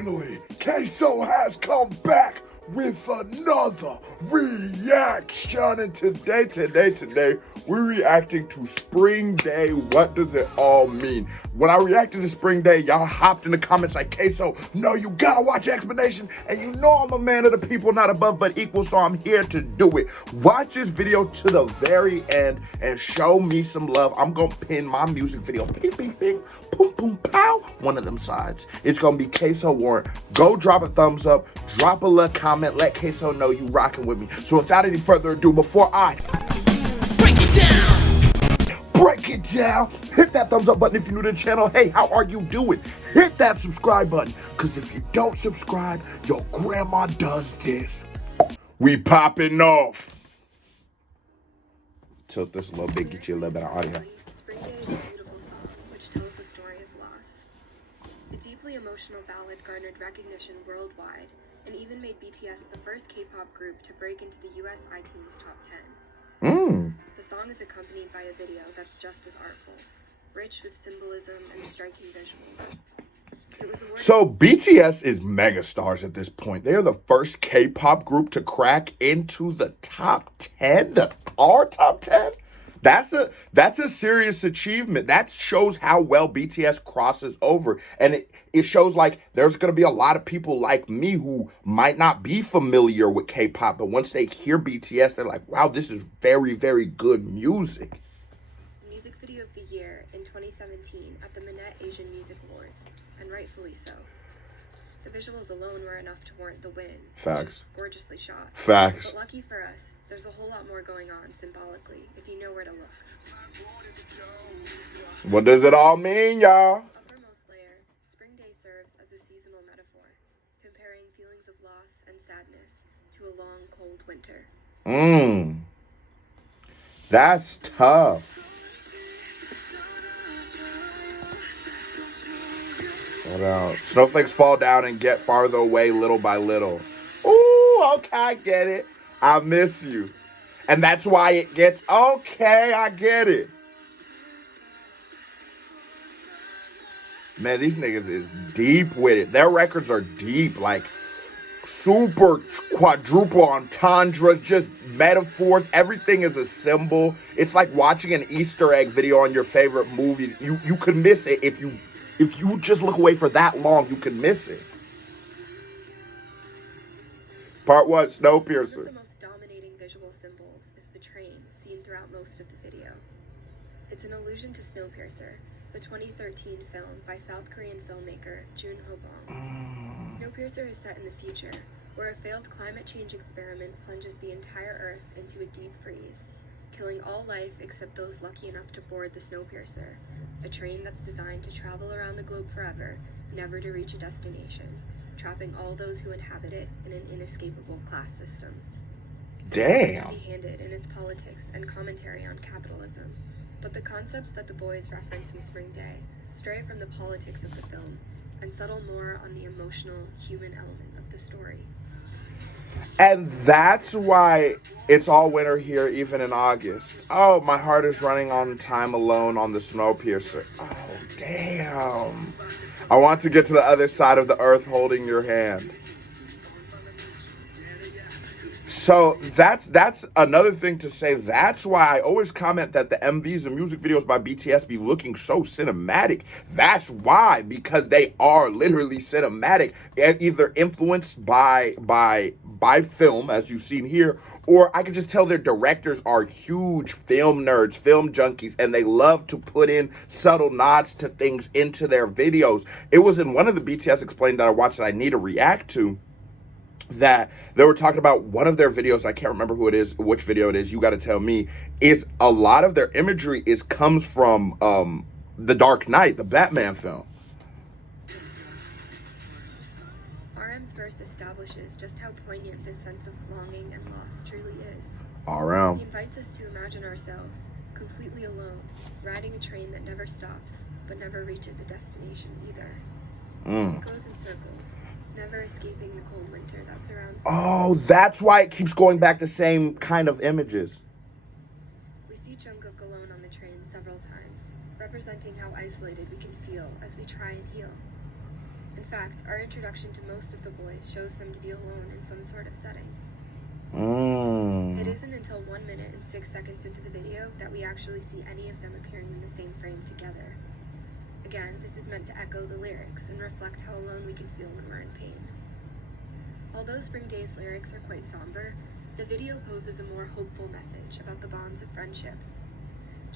Finally, Queso has come back with another reaction. And today, we're reacting to Spring Day. What does it all mean? When I reacted to Spring Day, y'all hopped in the comments like, Queso, no, you gotta watch Explanation. And you know I'm a man of the people, not above but equal, so I'm here to do it. Watch this video to the very end and show me some love. I'm gonna pin my music video, ping, ping, ping, boom, boom, pow, one of them sides. It's gonna be Queso Warrant. Go drop a thumbs up, drop a little comment, let Queso know you rocking with me. So without any further ado, before I break it down, hit that thumbs up button if you're new to the channel. Hey, how are you doing? Hit that subscribe button, because if you don't subscribe, your grandma does this. We popping off. Tilt this a little bit, get you a little bit of audio. Spring Day is a beautiful song which tells the story of loss. The deeply emotional ballad garnered recognition worldwide and even made BTS the first K-pop group to break into the US iTunes Top 10. The song is accompanied by a video that's just as artful, rich with symbolism and striking visuals. So BTS is megastars at this point. They are the first K-pop group to crack into the top 10, our top 10. That's a serious achievement. That shows how well BTS crosses over. And it shows like there's going to be a lot of people like me who might not be familiar with K-pop, but once they hear BTS, they're like, wow, this is very, very good music. Music Video of the Year in 2017 at the Manette Asian Music Awards, and rightfully so. The visuals alone were enough to warrant the win. Facts. Gorgeously shot. Facts. But lucky for us, there's a whole lot more going on symbolically if you know where to look. What does it all mean, y'all? Its uppermost layer, Spring Day serves as a seasonal metaphor, comparing feelings of loss and sadness to a long, cold winter. That's tough. Snowflakes fall down and get farther away little by little. Ooh, okay, I get it. I miss you. And that's why it gets, okay, I get it. Man, these niggas is deep with it. Their records are deep, like super quadruple entendres, just metaphors. Everything is a symbol. It's like watching an Easter egg video on your favorite movie. You could miss it if you just look away for that long, you can miss it. Part 1, Snowpiercer. One of the most dominating visual symbols is the train seen throughout most of the video. It's an allusion to Snowpiercer, the 2013 film by South Korean filmmaker Jun Ho-bong. Snowpiercer is set in the future, where a failed climate change experiment plunges the entire Earth into a deep freeze, killing all life except those lucky enough to board the Snowpiercer, a train that's designed to travel around the globe forever, never to reach a destination, trapping all those who inhabit it in an inescapable class system. Damn. It's heavy-handed in its politics and commentary on capitalism, but the concepts that the boys reference in Spring Day stray from the politics of the film and settle more on the emotional, human element of the story. And that's why it's all winter here, even in August. Oh, my heart is running on time alone on the Snowpiercer. Oh, damn. I want to get to the other side of the earth holding your hand. So that's another thing to say. That's why I always comment that the MVs and music videos by BTS be looking so cinematic. That's why, because they are literally cinematic, either influenced by film, as you've seen here, or I can just tell their directors are huge film nerds, film junkies, and they love to put in subtle nods to things into their videos. It was in one of the BTS Explained that I watched that I need to react to, that they were talking about one of their videos. I can't remember who it is, which video it is. You got to tell me. Is a lot of their imagery comes from The Dark Knight, the Batman film. RM's verse establishes just how poignant this sense of longing and loss truly is. RM. He invites us to imagine ourselves completely alone, riding a train that never stops, but never reaches a destination either. It goes in circles, never escaping the cold winter that surrounds us. Oh, that's why it keeps going back the same kind of images. We see Jungkook alone on the train several times, representing how isolated we can feel as we try and heal. And fact, our introduction to most of the boys shows them to be alone in some sort of setting. It isn't until 1 minute and 6 seconds into the video that we actually see any of them appearing in the same frame together. Again, this is meant to echo the lyrics and reflect how alone we can feel when we're in pain. Although Spring Day's lyrics are quite somber, the video poses a more hopeful message about the bonds of friendship.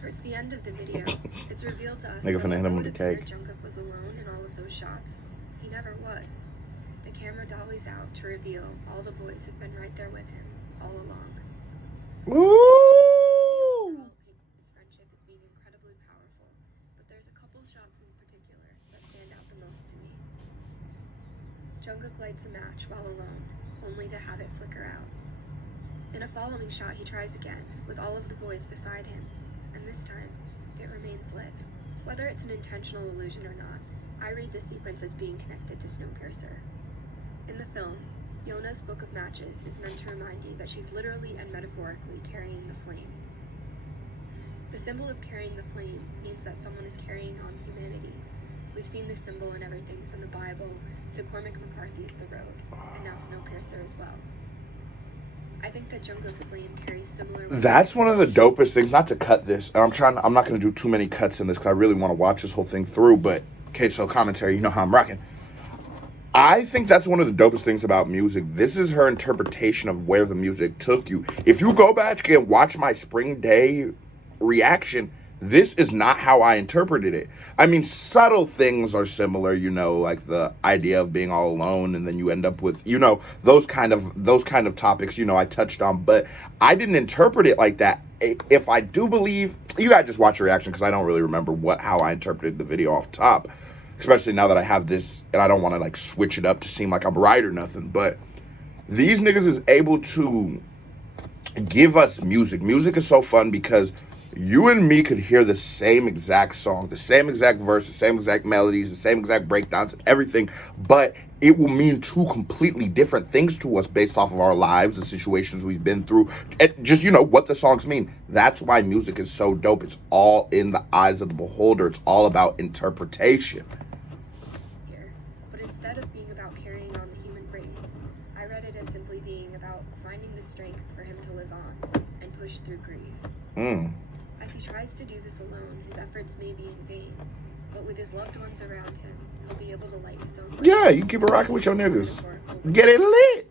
Towards the end of the video, it's revealed to us that although it appeared Jungkook was alone in all of those shots, he never was. The camera dollies out to reveal all the boys have been right there with him all along. Woo! Its friendship is being incredibly powerful, but there's a couple shots in particular that stand out the most to me. Jungkook lights a match while alone, only to have it flicker out. In a following shot, he tries again, with all of the boys beside him, and this time, it remains lit. Whether it's an intentional illusion or not, I read this sequence as being connected to Snowpiercer. In the film, Yona's Book of Matches is meant to remind you that she's literally and metaphorically carrying the flame. The symbol of carrying the flame means that someone is carrying on humanity. We've seen this symbol in everything from the Bible to Cormac McCarthy's The Road, and now Snowpiercer as well. I think that Jungkook's flame carries similar... That's one of the dopest things, not to cut this. I'm not going to do too many cuts in this because I really want to watch this whole thing through, but Kso commentary, you know how I'm rocking. I think that's one of the dopest things about music. This is her interpretation of where the music took you. If you go back and watch my Spring Day reaction, this is not how I interpreted it. I mean, subtle things are similar, you know, like the idea of being all alone, and then you end up with, you know, those kind of topics, you know, I touched on, but I didn't interpret it like that. If I do believe, you gotta just watch your reaction because I don't really remember how I interpreted the video off top. Especially now that I have this, and I don't want to, like, switch it up to seem like I'm right or nothing. But these niggas is able to give us music. Music is so fun because you and me could hear the same exact song, the same exact verse, the same exact melodies, the same exact breakdowns and everything. But it will mean two completely different things to us based off of our lives, the situations we've been through, and just, you know, what the songs mean. That's why music is so dope. It's all in the eyes of the beholder. It's all about interpretation. But instead of being about carrying on the human race, I read it as simply being about finding the strength for him to live on and push through grief. As he tries to do this alone, his efforts may be in vain, but with his loved ones around him, he'll be able to light his own light. Yeah, you keep it rocking with your niggas. Get it lit.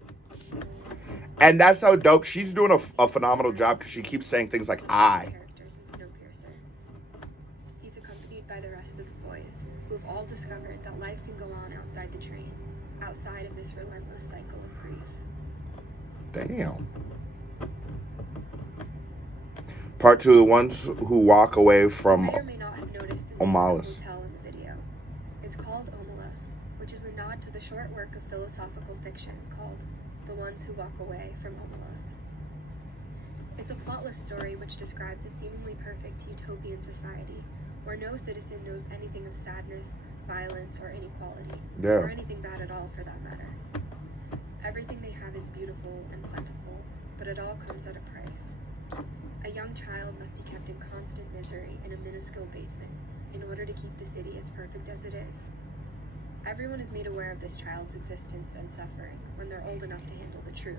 And that's so dope. She's doing a phenomenal job because she keeps saying things like I. Characters in Snowpiercer. He's accompanied by the rest of the boys, who have all discovered that life can go on outside the train, outside of this relentless cycle of grief. Damn. Part 2, the ones who walk away from You may or may not have noticed the name of the hotel in the video. It's called Omelas, which is a nod to the short work of philosophical fiction called The Ones Who Walk Away from Omelas. It's a plotless story which describes a seemingly perfect utopian society where no citizen knows anything of sadness, violence, or inequality, or anything bad at all for that matter. Everything they have is beautiful and plentiful, but it all comes at a price. A young child must be kept in constant misery in a minuscule basement in order to keep the city as perfect as it is. Everyone is made aware of this child's existence and suffering when they're old enough to handle the truth,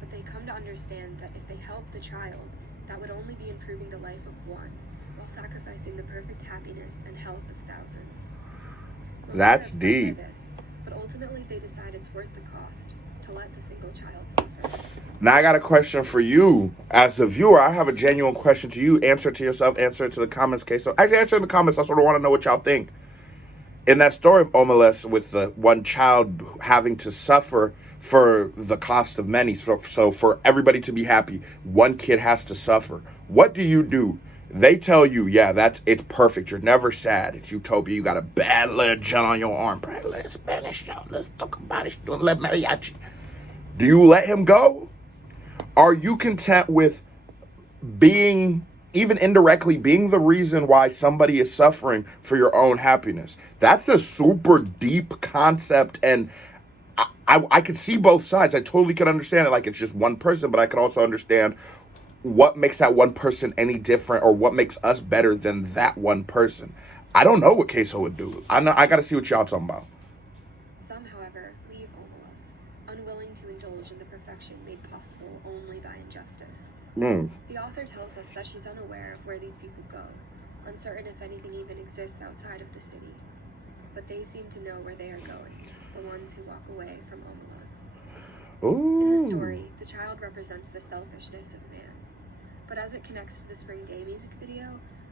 but they come to understand that if they help the child, that would only be improving the life of one, while sacrificing the perfect happiness and health of thousands. That's deep. But ultimately they decide it's worth the cost to let the single child suffer. Now I got a question for you. As a viewer, I have a genuine question to you. Answer it to yourself, answer it to the comments, Kso. Actually, answer in the comments. I sort of want to know what y'all think. In that story of Omelas with the one child having to suffer for the cost of many, so for everybody to be happy, one kid has to suffer. What do? They tell you, yeah, it's perfect. You're never sad. It's utopia. You got a bad little gel on your arm. Let's Spanish show. Let's talk about it. Don't let mariachi. Do you let him go? Are you content with being, even indirectly, being the reason why somebody is suffering for your own happiness? That's a super deep concept, and I could see both sides. I totally could understand it like it's just one person, but I could also understand what makes that one person any different, or what makes us better than that one person. I don't know what Kso would do. I got to see what y'all talking about. her leave Omelas, unwilling to indulge in the perfection made possible only by injustice. The author tells us that she's unaware of where these people go, uncertain if anything even exists outside of the city. But they seem to know where they are going, the ones who walk away from Omelas. Ooh. In the story, the child represents the selfishness of man. But as it connects to the Spring Day music video,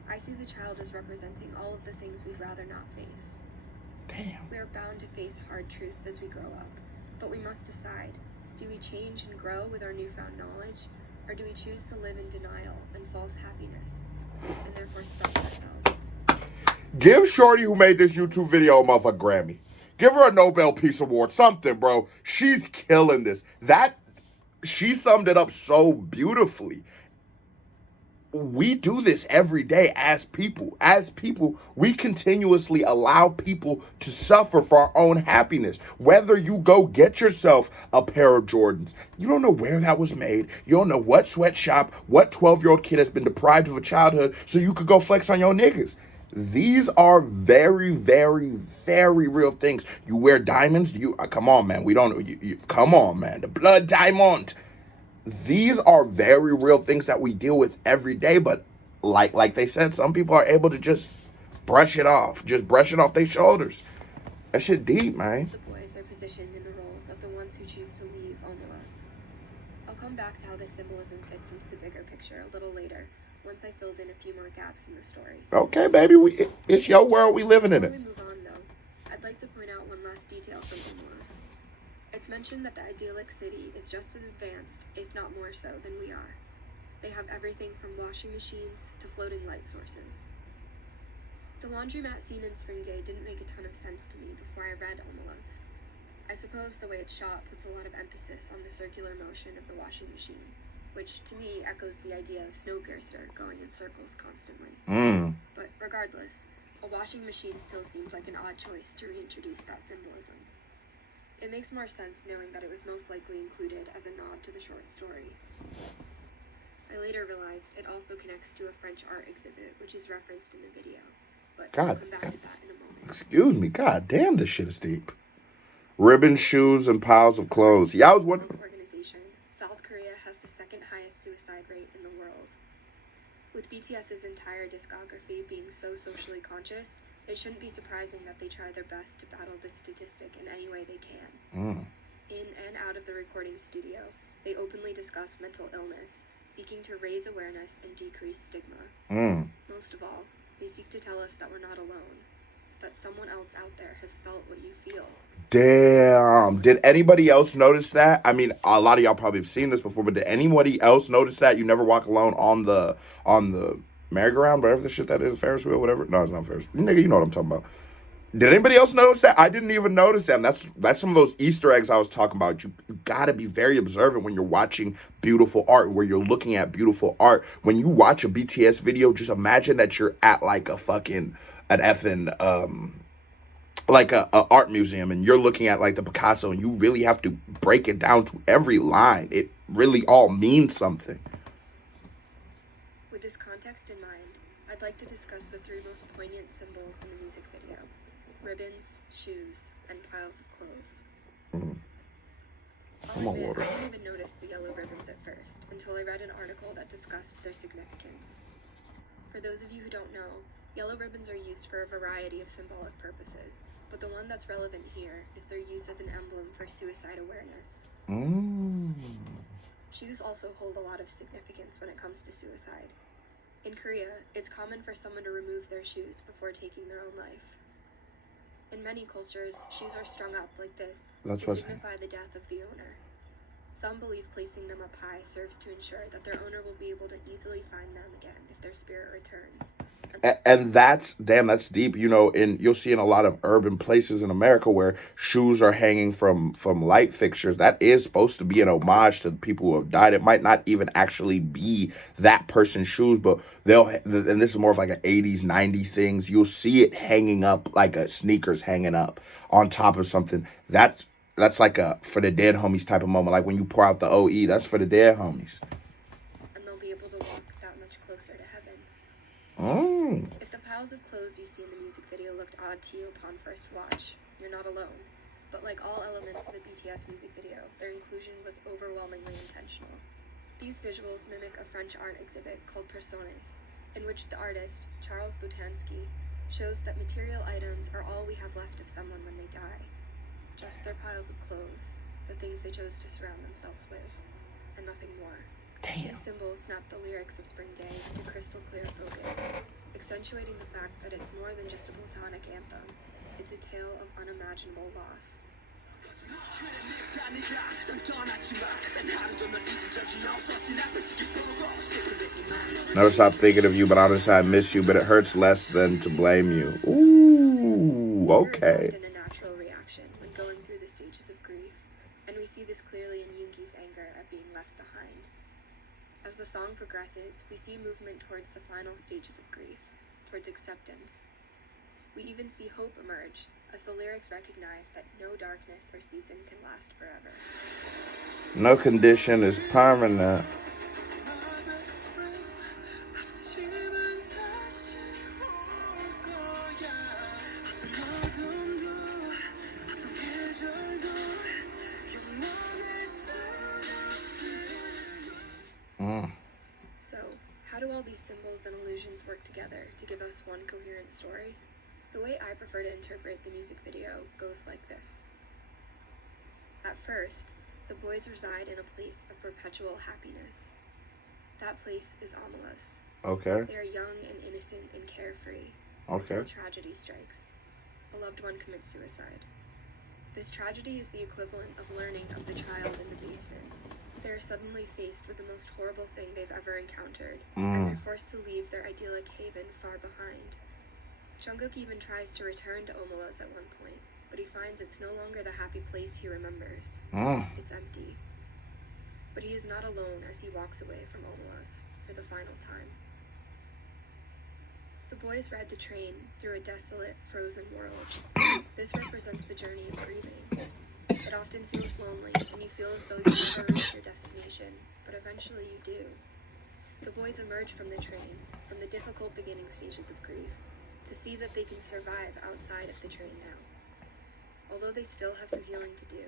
I see the child as representing all of the things we'd rather not face. Damn. We are bound to face hard truths as we grow up, but we must decide, do we change and grow with our newfound knowledge, or do we choose to live in denial and false happiness, and therefore stop ourselves? Give Shorty who made this YouTube video a motherfucking Grammy. Give her a Nobel Peace Award, something, bro. She's killing this. She summed it up so beautifully. We do this every day as people. As people, we continuously allow people to suffer for our own happiness. Whether you go get yourself a pair of Jordans, you don't know where that was made. You don't know what sweatshop, what 12-year-old kid has been deprived of a childhood so you could go flex on your niggas. These are very, very, very real things. You wear diamonds. Come on, man. Come on, man. The blood diamond. These are very real things that we deal with every day, but like they said, some people are able to just brush it off their shoulders. That shit deep, man. The boys are positioned in the roles of the ones who choose to leave Omelas. I'll come back to how this symbolism fits into the bigger picture a little later, once I filled in a few more gaps in the story. Okay, baby, it's your world, we living in it. Before we move on, though, I'd like to point out one last detail from Omelas. It's mentioned that the idyllic city is just as advanced, if not more so, than we are. They have everything from washing machines to floating light sources. The laundromat scene in Spring Day didn't make a ton of sense to me before I read Omelas. I suppose the way it's shot puts a lot of emphasis on the circular motion of the washing machine, which to me echoes the idea of Snowpiercer going in circles constantly. But regardless, a washing machine still seemed like an odd choice to reintroduce that symbolism. It makes more sense knowing that it was most likely included as a nod to the short story. I later realized it also connects to a French art exhibit, which is referenced in the video, but I'll come back to that in a moment. Excuse me, god damn, this shit is deep. Ribbons, shoes, and piles of clothes. Yeah, I was wondering. Organization, South Korea has the second highest suicide rate in the world. With BTS's entire discography being so socially conscious, it shouldn't be surprising that they try their best to battle this statistic in any way they can. In and out of the recording studio, they openly discuss mental illness, seeking to raise awareness and decrease stigma. Most of all, they seek to tell us that we're not alone, that someone else out there has felt what you feel. Damn. Did anybody else notice that? I mean, a lot of y'all probably have seen this before, but did anybody else notice that? You never walk alone on the merry-go-round, whatever the shit that is, Ferris wheel, whatever. No, it's not Ferris. Nigga, you know what I'm talking about. Did anybody else notice that? I didn't even notice them. That's some of those Easter eggs I was talking about. You gotta be very observant when you're watching beautiful art, where you're looking at beautiful art. When you watch a BTS video, just imagine that you're at like a art museum, and you're looking at like the Picasso, and you really have to break it down to every line. It really all means something. With this context in mind, I'd like to discuss the three most poignant symbols in the music video: ribbons, shoes, and piles of clothes. I'll admit, I didn't even notice the yellow ribbons at first, until I read an article that discussed their significance. For those of you who don't know, yellow ribbons are used for a variety of symbolic purposes, but the one that's relevant here is their use as an emblem for suicide awareness. Shoes also hold a lot of significance when it comes to suicide. In Korea, it's common for someone to remove their shoes before taking their own life. In many cultures, shoes are strung up like this to signify the death of the owner. Some believe placing them up high serves to ensure that their owner will be able to easily find them again if their spirit returns. And that's deep. You know, you'll see in a lot of urban places in America where shoes are hanging from light fixtures. That is supposed to be an homage to the people who have died. It might not even actually be that person's shoes, but and this is more of like an 80s, 90s things. You'll see it hanging up like a sneakers hanging up on top of something. That's like a for the dead homies type of moment. Like when you pour out the OE, that's for the dead homies. And they'll be able to walk that much closer to heaven. If the piles of clothes you see in the music video looked odd to you upon first watch, you're not alone. But like all elements of a BTS music video, their inclusion was overwhelmingly intentional. These visuals mimic a French art exhibit called Personnes, in which the artist, Charles Boutansky, shows that material items are all we have left of someone when they die. Just their piles of clothes, the things they chose to surround themselves with, and nothing more. Damn. These symbols snap the lyrics of Spring Day into crystal clear focus, accentuating the fact that it's more than just a platonic anthem. It's a tale of unimaginable loss. Never stop thinking of you, but honestly, I miss you, but it hurts less than to blame you. Ooh, okay. Anger is often a natural reaction when going through the stages of grief, and we see this clearly in Yoongi's anger at being left behind. As the song progresses, we see movement towards the final stages of grief, towards acceptance. We even see hope emerge, as the lyrics recognize that no darkness or season can last forever. No condition is permanent. So, how do all these symbols and illusions work together to give us one coherent story? The way I prefer to interpret the music video goes like this. At first, the boys reside in a place of perpetual happiness. That place is Omelas. Okay. They are young and innocent and carefree. Okay. Until tragedy strikes. A loved one commits suicide. This tragedy is the equivalent of learning of the child in the basement. They are suddenly faced with the most horrible thing they've ever encountered, and they're forced to leave their idyllic haven far behind. Jungkook even tries to return to Omelas at one point, but he finds it's no longer the happy place he remembers. It's empty. But he is not alone as he walks away from Omelas for the final time. The boys ride the train through a desolate, frozen world. This represents the journey of grieving. It often feels lonely, and you feel as though you never reach your destination, but eventually you do. The boys emerge from the train, from the difficult beginning stages of grief, to see that they can survive outside of the train now. Although they still have some healing to do,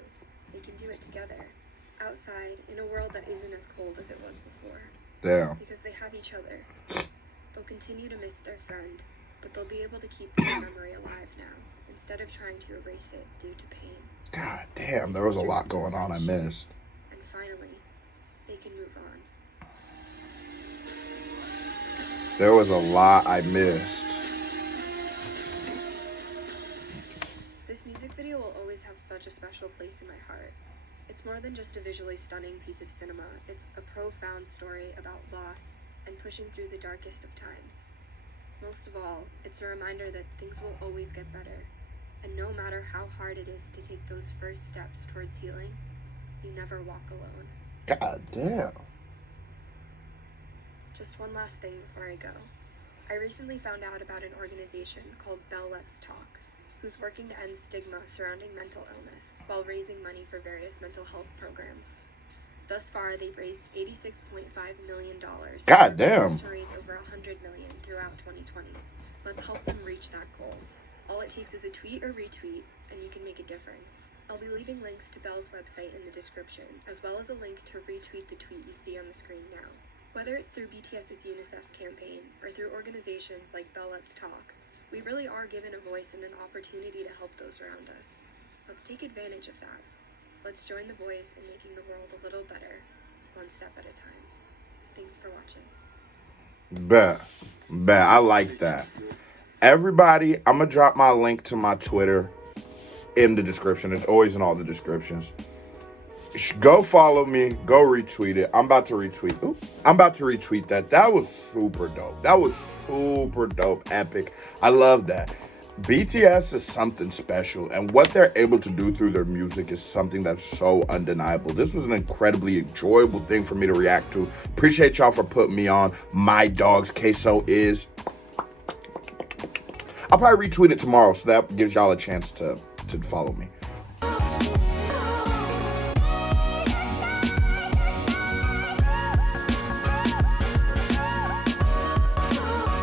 they can do it together, outside, in a world that isn't as cold as it was before. Damn. Because they have each other. They'll continue to miss their friend, but they'll be able to keep their memory alive now, instead of trying to erase it due to pain. God damn, there was a lot going on I missed. And finally, they can move on. There was a lot I missed. This music video will always have such a special place in my heart. It's more than just a visually stunning piece of cinema. It's a profound story about loss and pushing through the darkest of times. Most of all, it's a reminder that things will always get better. And no matter how hard it is to take those first steps towards healing, you never walk alone. God damn. Just one last thing before I go. I recently found out about an organization called Let's Talk, who's working to end stigma surrounding mental illness while raising money for various mental health programs. Thus far, they've raised $86.5 million. God damn. To raise over $100 million throughout 2020. Let's help them reach that goal. All it takes is a tweet or retweet, and you can make a difference. I'll be leaving links to Belle's website in the description, as well as a link to retweet the tweet you see on the screen now. Whether it's through BTS's UNICEF campaign, or through organizations like Let's Talk, we really are given a voice and an opportunity to help those around us. Let's take advantage of that. Let's join the boys in making the world a little better, one step at a time. Thanks for watching. Bet. I like that. Everybody, I'm going to drop my link to my Twitter in the description. It's always in all the descriptions. Go follow me. Go retweet it. I'm about to retweet that. That was super dope. Epic. I love that. BTS is something special, and what they're able to do through their music is something that's so undeniable. This was an incredibly enjoyable thing for me to react to. Appreciate y'all for putting me on. My dog's Queso is... I'll probably retweet it tomorrow, so that gives y'all a chance to follow me.